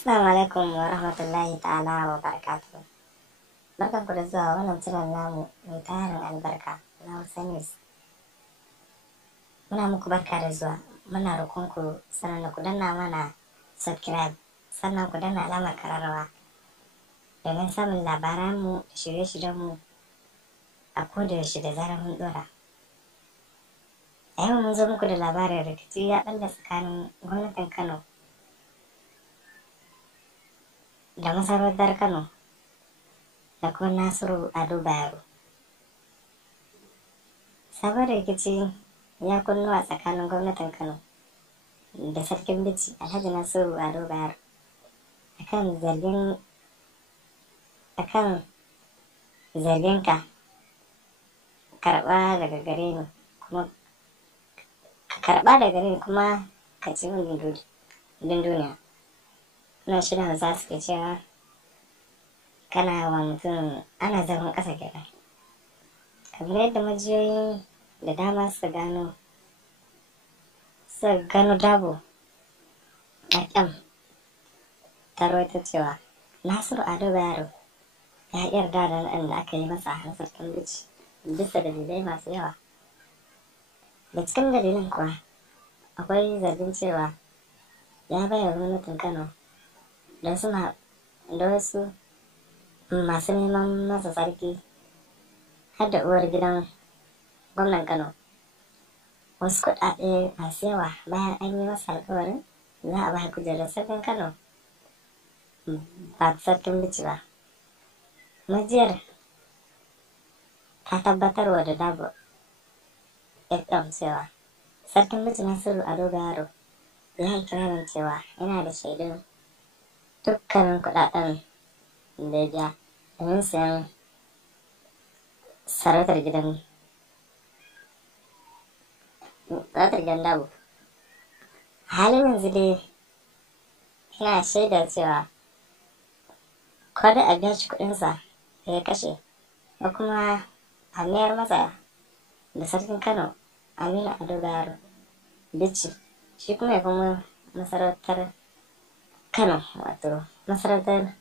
Assalamu alaikum wa rahmatullahi ta'ala wa barakatuhu. Barkan ku da zuwa wannan channel namu mai tarin albarka na Hausa News. Muna muku barka da zuwa. Muna roƙon ku sannan da ku danna mana subscribe, sannan ku danna alamar kararrawa domin samun labaranmu da shirye-shiryenmu a kodayaushe da zarar mun ɗora. A yau mun zo muku da labarin rikici ya ɓalla tsakanin gwamnatin Kano da masarautar Kano da kuma Nasiru Ado Bayero. Sabon rikici ya kunnu a tsakanin gwamnatin Kano da sarkin bici Alhaji Nasiru Ado Bayero akan zargin ka karɓa daga gare ni kuma ka ci min duniya. Ina shirin Hausa suke cewa kana wa mutum ana zagon ƙasa kenan. Kamar yadda majiyoyi da dama suka gano Dabo FM ta rawaito cewa Nasiru Ado Bayero ya yarda da naɗin da aka yi masa a sarkin bici bisa dalilai masu yawa. Da cikin dalilan kuwa akwai zargin cewa ya bayar gwamnatin Kano da wasu masu neman masa sarki har da uwar gidan gwamnan Kano wasu kuɗaɗe masu yawa bayan an yi masa alƙawarin za a ba kujerar sarkin Kano ba sarkin bici ba. Majiyar ta tabbatarwa da Dabo FM cewa sarkin bici Nasiru Ado Bayero ya yi kirarin cewa yana da shaidun dukkanin kuɗaɗen da ya biya domin sayan sarautar gidan Dabo. Halin yanzu dai yana shaidar cewa kada a biya shi kuɗinsa da ya kashe ko kuma a mayar masa da sarkin Kano Aminu Ado Bayero bici shi kuma ya kuma masarautar Kano wato masarautar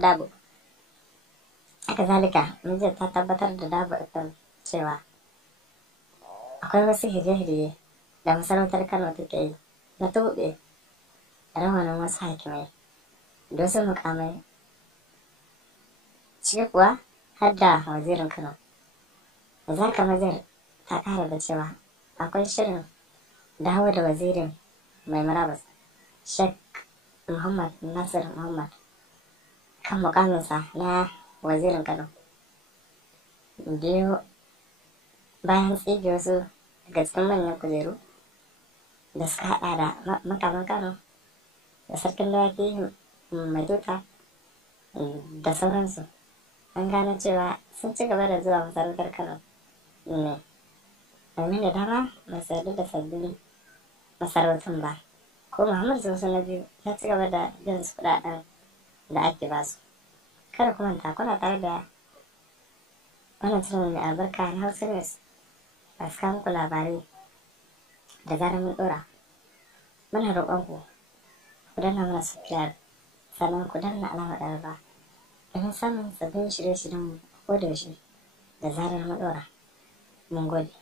Dabo. Haka zalika mijiyar ta tabbatar da Dabo FM cewa akwai wasu hirye-hirye da masarautar Kano take yi na tuɓe rawanin wasu hakimai da wasu mukamai ciki kuwa har da wazirin Kano. Da zaka majiyar ta ƙara da cewa akwai shirin dawo da wazirin mai marabas Sheikh Muhammad Nasir Muhammad kan mukaminsa na wazirin Kano biyu bayan tsige wasu daga cikin manyan kujeru da suka haɗa da makaman Kano da sarkin dawaki mai tuta da sauransu. An gano cewa sun ci gaba da zuwa masarautar Kano ne domin da dama ba su yarda da sabbin masarautun ba, ko Muhammad Sosai na biyu ya ci gaba da biyan su kuɗaɗen da ake ba su. Kada ku manta kuna tare da wannan channel mai albarka na Hausa News, masu kawo muku labarai da zarar mun ɗora. Muna roƙon ku danna mana subscribe, sannan ku danna alamar ƙararrawa domin samun sabbin shirye-shiryenmu a kodayaushe da zarar mun ɗora. Mun gode.